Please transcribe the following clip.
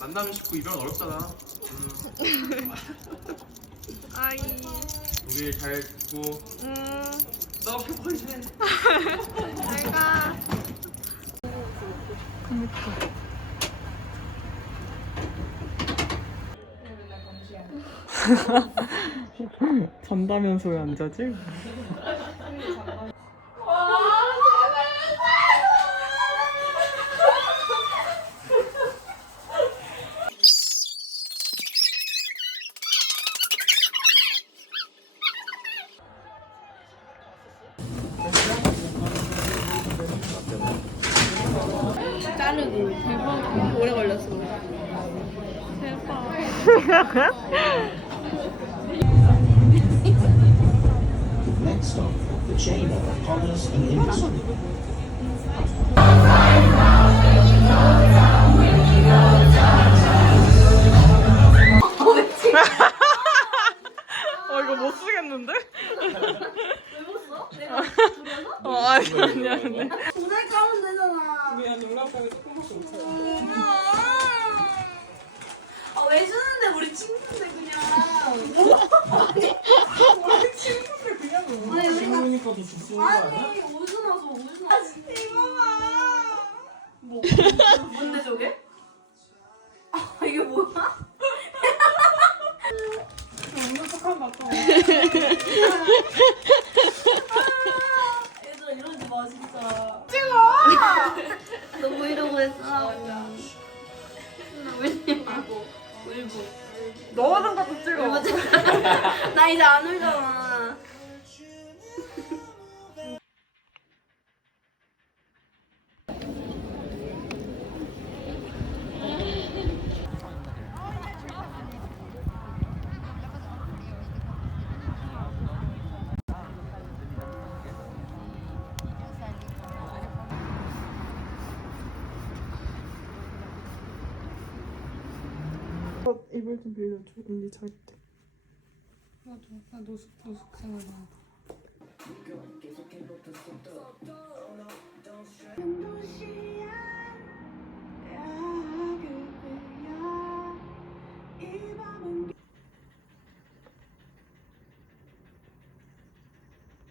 만나면 쉽고 이별은 어렵잖아. 음, 아이. 우리 잘 듣고 음. 나 이제. 잘 가. 잔다면서 왜안 자지? 자르고 대박 오래 걸렸어. 대박. Next stop, the Chamber of Commerce and Industry. 어 이거 못 쓰겠는데? 어 아니 아니 아니. 미안. 아, 왜 주는데 우리 친구인데 그냥. 우리 친구들 그냥 아니, 우리가- 그러니까 더 좋은 거 아니야? 아니 와서 오줌 와. 이봐봐. 뭐 뭔데 저게? 아 이게 뭐야? 오늘 착한 것같 울지마고 울고. 너는 것도 찍어. 나 이제 안 울잖아. 어, 이불 좀 빌려줘. 언니 잘 때. 나도 나 노숙 노숙 생활 나.